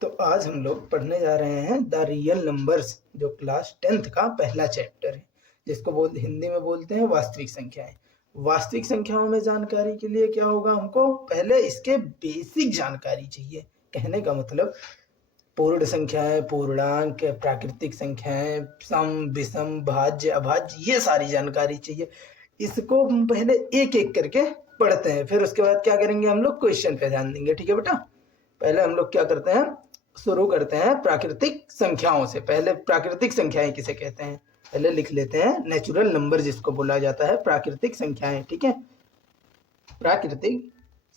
तो आज हम लोग पढ़ने जा रहे हैं द रियल नंबर्स, जो क्लास 10th का पहला चैप्टर है, जिसको हिंदी में बोलते हैं वास्तविक संख्याएं। वास्तविक संख्याओं में जानकारी के लिए क्या होगा, हमको पहले इसके बेसिक जानकारी चाहिए। कहने का मतलब पूर्ण संख्याएं, पूर्णांक, प्राकृतिक संख्याएं, सम, विषम, भाज्य, अभाज्य, ये सारी जानकारी चाहिए। इसको हम पहले एक एक करके पढ़ते हैं, फिर उसके बाद क्या करेंगे, हम लोग क्वेश्चन पे ध्यान देंगे। ठीक है बेटा, पहले हम लोग क्या करते हैं, शुरू करते हैं प्राकृतिक संख्याओं से। पहले प्राकृतिक संख्याएं किसे कहते हैं, पहले लिख लेते हैं। नेचुरल नंबर जिसको बोला जाता है, प्राकृतिक संख्याएं। ठीक है, प्राकृतिक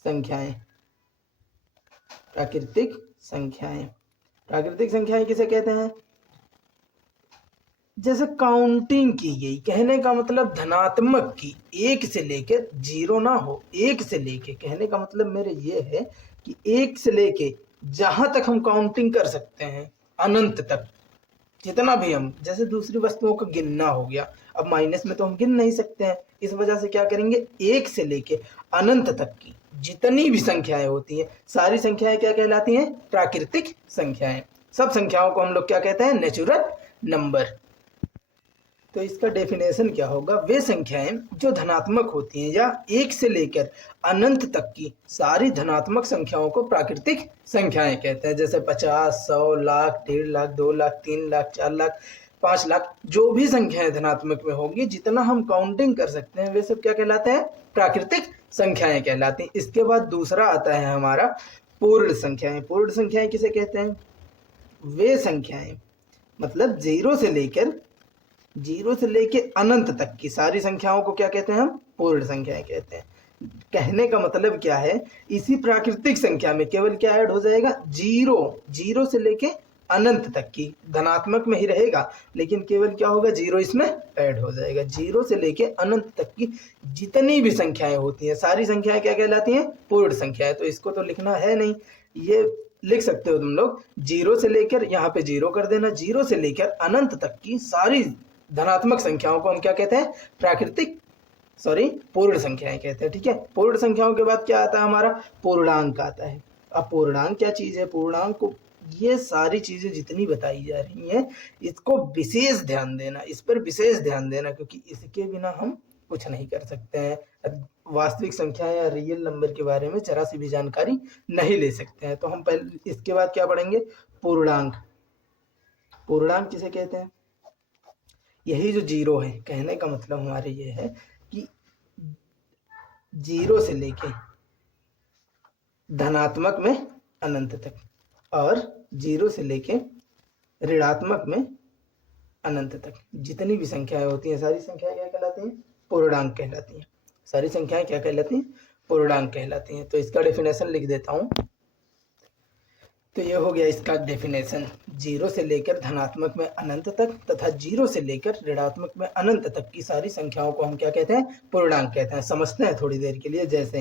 संख्याएं, प्राकृतिक संख्याएं, प्राकृतिक संख्याएं किसे कहते हैं, जैसे काउंटिंग की गई। कहने का मतलब धनात्मक की, एक से लेकर, जीरो ना हो, एक से लेके। कहने का मतलब मेरे ये है कि एक से लेके जहां तक हम काउंटिंग कर सकते हैं, अनंत तक, जितना भी हम, जैसे दूसरी वस्तुओं का गिनना हो गया, अब माइनस में तो हम गिन नहीं सकते हैं, इस वजह से क्या करेंगे, एक से लेके अनंत तक की जितनी भी संख्याएं होती हैं, सारी संख्याएं क्या कहलाती हैं, प्राकृतिक संख्याएं। सब संख्याओं को हम लोग क्या कहते हैं, नेचुरल नंबर। तो इसका डेफिनेशन क्या होगा, वे संख्याएं जो धनात्मक होती हैं या एक से लेकर अनंत तक की सारी धनात्मक संख्याओं को प्राकृतिक संख्याएं कहते हैं। जैसे 50, 100, लाख, 1.5 लाख, 2 लाख, 3 लाख, 4 लाख, 5 लाख, जो भी संख्याएं धनात्मक में होगी, जितना हम काउंटिंग कर सकते हैं, वे सब क्या कहलाते हैं, प्राकृतिक संख्याएं कहलाती हैं। इसके बाद दूसरा आता है हमारा पूर्ण संख्याएं। पूर्ण संख्याएं किसे कहते हैं, वे संख्याएं मतलब जीरो से लेके अनंत तक की सारी संख्याओं को क्या कहते हैं, हम पूर्ण संख्याएं कहते हैं। कहने का मतलब क्या है, इसी प्राकृतिक संख्या में केवल क्या ऐड हो जाएगा, जीरो। जीरो से लेके अनंत तक की, धनात्मक में ही रहेगा, लेकिन केवल क्या होगा, जीरो इसमें ऐड हो जाएगा। जीरो से लेके अनंत तक की जितनी भी संख्याएं होती हैं, सारी संख्याएं क्या कहलाती हैं, पूर्ण संख्याएं। तो इसको तो लिखना है नहीं, ये लिख सकते हो तुम लोग, जीरो से लेकर, यहाँ पे जीरो कर देना, जीरो से लेकर अनंत तक की सारी धनात्मक संख्याओं को हम क्या कहते हैं, पूर्ण संख्याएं कहते हैं। ठीक है, पूर्ण संख्याओं के बाद क्या आता है, हमारा पूर्णांक आता है। अब पूर्णांक क्या चीज है, पूर्णांक को, ये सारी चीजें जितनी बताई जा रही हैं, इसको विशेष ध्यान देना, इस पर विशेष ध्यान देना, क्योंकि इसके बिना हम कुछ नहीं कर सकते हैं। वास्तविक संख्या या रियल नंबर के बारे में जरा सी भी जानकारी नहीं ले सकते हैं। तो हम पहले इसके बाद क्या पढ़ेंगे, पूर्णांक। पूर्णांक किसे कहते हैं, यही जो जीरो है, कहने का मतलब हमारे ये है कि जीरो से लेके धनात्मक में अनंत तक, और जीरो से लेके ऋणात्मक में अनंत तक जितनी भी संख्याएं होती हैं, सारी संख्याएं क्या कहलाती हैं, पूर्णांक कहलाती हैं। सारी संख्याएं क्या कहलाती हैं, पूर्णांक कहलाती हैं। तो इसका डेफिनेशन लिख देता हूं। तो ये हो गया इसका डेफिनेशन, जीरो से लेकर धनात्मक में अनंत तक तथा जीरो से लेकर ऋणात्मक में अनंत तक की सारी संख्याओं को हम क्या कहते हैं, पूर्णांक कहते हैं। समझते हैं थोड़ी देर के लिए। जैसे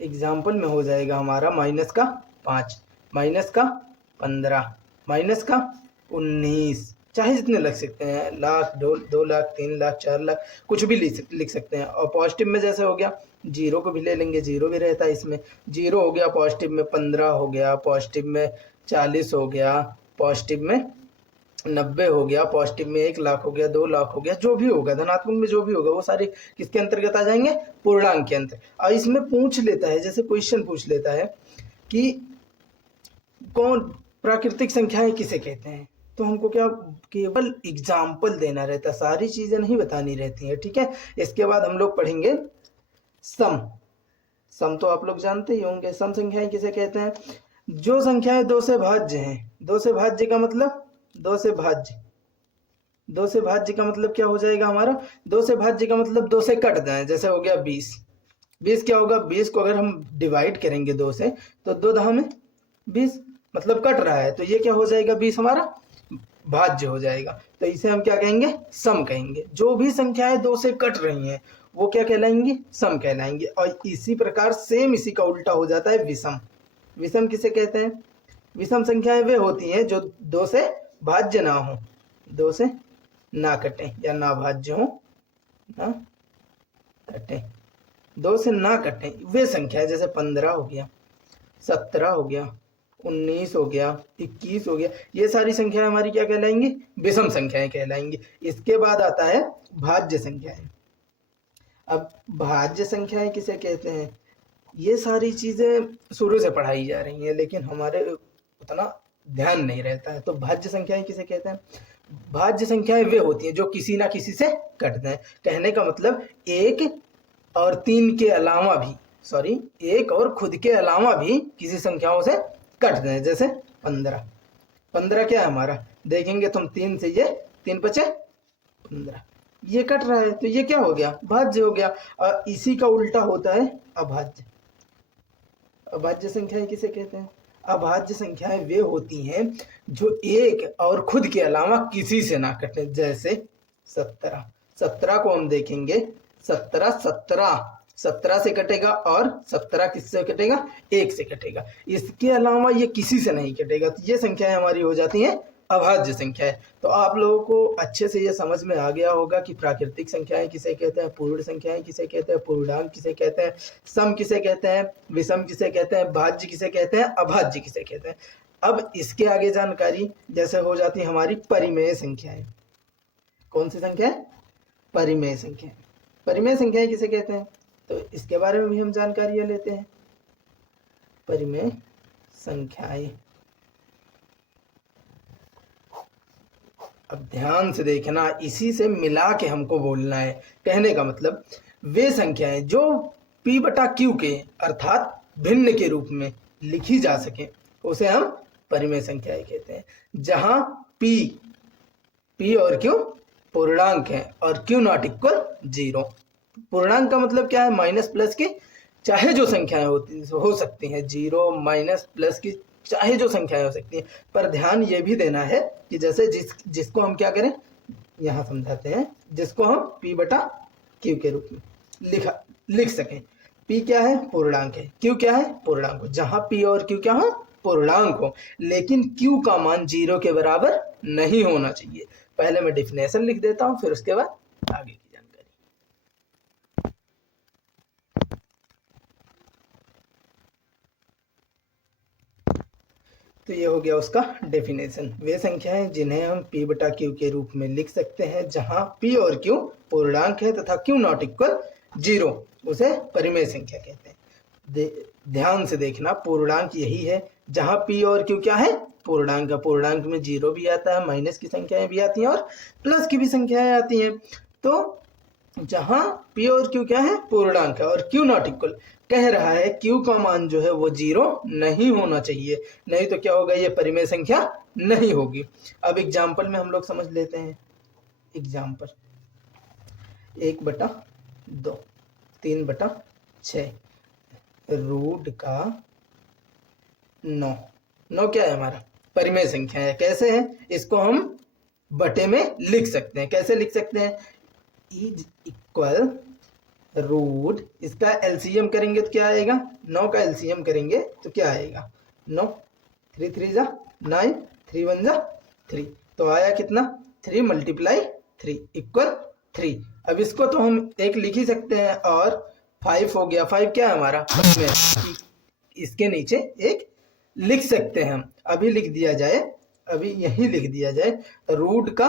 एग्जाम्पल में हो जाएगा हमारा -5, -15, -19, चाहे जितने लग सकते हैं, लाख, 2 लाख, 3 लाख, 4 लाख, कुछ भी लिख सकते हैं। और पॉजिटिव में जैसे हो गया, जीरो को भी ले लेंगे, जीरो भी रहता है इसमें, जीरो हो गया, पॉजिटिव में 15 हो गया, पॉजिटिव में 40 हो गया, पॉजिटिव में 90 हो गया, पॉजिटिव में 1 लाख हो गया, 2 लाख हो गया, जो भी होगा धनात्मक में, जो भी होगा, वो सारे किसके अंतर्गत आ जाएंगे, पूर्णांक के अंतर। और इसमें पूछ लेता है, जैसे क्वेश्चन पूछ लेता है कि कौन प्राकृतिक संख्याएं किसे कहते हैं, तो हमको क्या केवल एग्जाम्पल देना रहता है, सारी चीजें नहीं बतानी रहती हैं। ठीक है, इसके बाद हम लोग पढ़ेंगे सम तो आप लोग जानते ही होंगे। सम संख्याएं किसे कहते हैं, जो संख्याएं 2 से भाज्य हैं। 2 से भाज्य का मतलब, 2 से भाज्य का मतलब क्या हो जाएगा हमारा, 2 से भाज्य का मतलब 2 से कट जाए। जैसे हो गया 20, 20 क्या होगा, 20 को अगर हम डिवाइड करेंगे 2 से, तो 2 दहा में 20, मतलब कट रहा है, तो ये क्या हो जाएगा, 20 हमारा भाज्य हो जाएगा। तो इसे हम क्या कहेंगे, सम कहेंगे। जो भी संख्याएं 2 से कट रही हैं, वो क्या कहलाएंगी, सम कहलाएंगे। और इसी प्रकार सेम इसी का उल्टा हो जाता है विषम। विषम किसे कहते हैं, विषम संख्याएं वे होती हैं जो 2 से भाज्य ना हो, 2 से ना कटे या ना भाज्य हो, ना कटे, 2 से ना कटे, वे संख्या, जैसे 15 हो गया, 17 हो गया, 19 हो गया, 21 हो गया, ये सारी संख्याएं हमारी क्या कहलाएंगी? विषम संख्याएं कहलाएंगी। इसके बाद आता है भाज्य संख्याएं। अब भाज्य संख्याएं किसे कहते हैं? ये सारी चीजें शुरू से पढ़ाई जा रही हैं लेकिन हमारे उतना ध्यान नहीं रहता है। तो भाज्य संख्याएं किसे कहते हैं? भाज्य संख्याएं वे होती हैं जो किसी ना किसी से कटते हैं। कहने का मतलब एक और तीन के अलावा भी, सॉरी, एक और खुद के अलावा भी किसी संख्याओं से कटते हैं। जैसे 15, 15 क्या है हमारा? देखेंगे तुम, 3 से ये 3 बचे 15, ये कट रहा है तो ये क्या हो गया? भाज्य हो गया। और इसी का उल्टा होता है अभाज्य। अभाज्य संख्याएं किसे कहते हैं? अभाज्य संख्याएं वे होती हैं जो एक और खुद के अलावा किसी से ना कटे। जैसे 17, 17 को हम देखेंगे, 17 17 से कटेगा और 17 किससे कटेगा? एक से कटेगा। इसके अलावा ये किसी से नहीं कटेगा। तो ये संख्याएं हमारी हो जाती हैं अभाज्य संख्याएं। तो आप लोगों को अच्छे से ये समझ में आ गया होगा कि प्राकृतिक संख्याएं किसे कहते हैं, पूर्ण संख्याएं किसे कहते हैं, पूर्णांक किसे कहते हैं, सम किसे कहते हैं, विषम किसे कहते हैं, भाज्य किसे कहते हैं, अभाज्य किसे कहते हैं। अब इसके आगे जानकारी जैसे हो जाती है हमारी परिमेय संख्याएं। कौन सी संख्याएं? परिमेय संख्याएं। परिमेय संख्याएं किसे कहते हैं? तो इसके बारे में भी हम जानकारी लेते हैं। परिमेय संख्याएं, अब ध्यान से देखना, इसी से मिला के हमको बोलना है। कहने का मतलब वे संख्याएं जो p बटा q के अर्थात भिन्न के रूप में लिखी जा सके उसे हम परिमेय संख्याएं कहते हैं। जहां p और q पूर्णांक है और q नॉट इक्वल 0। पूर्णांक का मतलब क्या है? माइनस प्लस की चाहे जो संख्याएं हो सकती हैं, 0 माइनस प्लस की चाहे जो संख्याएं हो सकती हैं। पर ध्यान ये भी देना है कि जैसे जिसको हम क्या करें, यहाँ समझाते हैं, जिसको हम p बटा q के रूप में लिख सकें। p क्या है? पूर्णांक है। q क्या है? पूर्णांक हो। जहां p और q क्या हो? पूर्णांक हो। लेकिन q का मान 0 के बराबर नहीं होना चाहिए। पहले मैं डिफिनेशन लिख देता हूं, फिर उसके बाद आगे की जानकारी। तो ये हो गया उसका डेफिनेशन। वे संख्याएं जिन्हें हम p बटा q के रूप में लिख सकते हैं जहां p और q पूर्णांक है तथा q नॉट इक्वल 0, उसे परिमेय संख्या कहते हैं। ध्यान से देखना, पूर्णांक यही है जहां p और q क्या है? पूर्णांक। पूर्णांक में 0 भी आता है, माइनस की संख्याएं भी आती हैं और प्लस की भी संख्याएं आती हैं। तो जहां p और q क्या है? पूर्णांक है और q नॉट इक्वल, कह रहा है q का मान जो है वो 0 नहीं होना चाहिए, नहीं तो क्या होगा? ये परिमेय संख्या नहीं होगी। अब एग्जाम्पल में हम लोग समझ लेते हैं। एग्जाम्पल 1/2, 3/6, रूट का 9। 9 क्या है हमारा? परिमेय संख्या है। कैसे है? इसको हम बटे में लिख सकते हैं। कैसे लिख सकते हैं? इज इक्वल रूट, इसका एलसीएम करेंगे तो क्या आएगा? 9 का एलसीएम करेंगे तो क्या आएगा? 9, 3 3 जा 9, 3 1 जा 3, तो आया कितना? 3 × 3 इक्वल 3। अब इसको तो हम एक लिख ही सकते हैं और 5 हो गया। 5 क्या है हमारा? इसके नीचे एक लिख सकते हैं हम। अभी लिख दिया जाए, अभी यही लिख दिया जाए, रूट का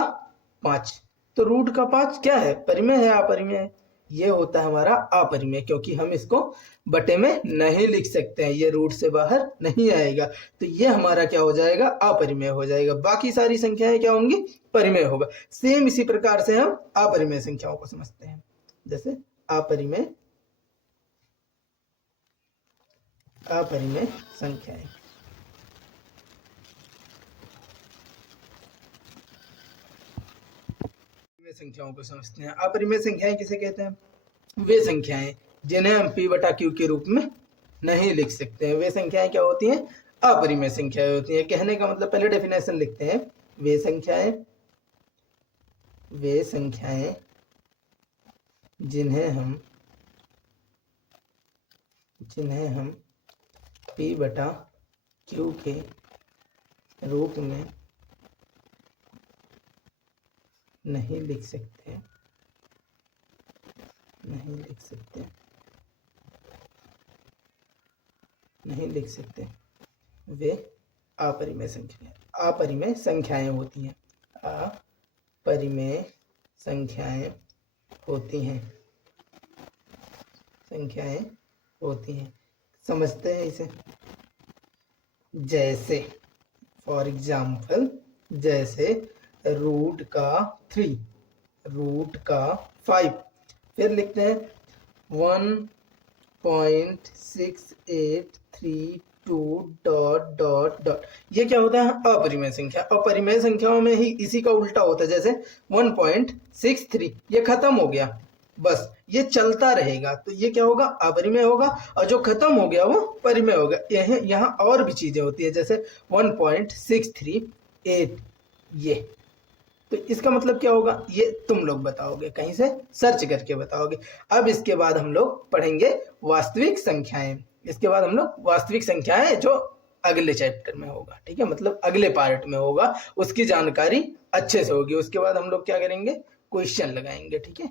5। तो रूट का 5 क्या है? परिमेय है, अपरिमेय है? ये होता है हमारा अपरिमेय, क्योंकि हम इसको बटे में नहीं लिख सकते हैं, ये रूट से बाहर नहीं आएगा। तो ये हमारा क्या हो जाएगा? अपरिमेय हो जाएगा। बाकी सारी संख्याएं क्या होंगी? परिमेय होगा। सेम इसी प्रकार से हम अपरिमेय संख्याओं को समझते हैं। जैसे अपरिमेय संख्याएं, संख्याओं को समझते हैं। अपरिमेय संख्याएं किसे कहते हैं? वे संख्याएं जिन्हें हम p बटा q के रूप में नहीं लिख सकते हैं। वे संख्याएं क्या होती हैं? अपरिमेय संख्याएं होती हैं। कहने का मतलब, पहले डेफिनेशन लिखते हैं। वे संख्याएं जिन्हें हम p बटा q के रूप में नहीं लिख सकते, वे अपरिमेय संख्याएं होती हैं, अपरिमेय संख्याएं होती हैं। समझते हैं इसे? जैसे फॉर एग्जाम्पल, जैसे रूट का 3, रूट का 5, फिर लिखते हैं 1.6832 डॉट डॉट डॉट। ये क्या होता है? अपरिमेय संख्या। अपरिमेय संख्याओं में ही इसी का उल्टा होता है, जैसे 1.63, ये खत्म हो गया, बस ये चलता रहेगा, तो ये क्या होगा? अपरिमेय होगा, और जो खत्म हो गया वो परिमेय होगा। यहाँ और भी चीजें होती है, जैसे 1.638, ये तो इसका मतलब क्या होगा? ये तुम लोग बताओगे, कहीं से सर्च करके बताओगे। अब इसके बाद हम लोग पढ़ेंगे वास्तविक संख्याएं। इसके बाद हम लोग वास्तविक संख्याएं, जो अगले चैप्टर में होगा, ठीक है, मतलब अगले पार्ट में होगा, उसकी जानकारी अच्छे से होगी। उसके बाद हम लोग क्या करेंगे? क्वेश्चन लगाएंगे, ठीक है।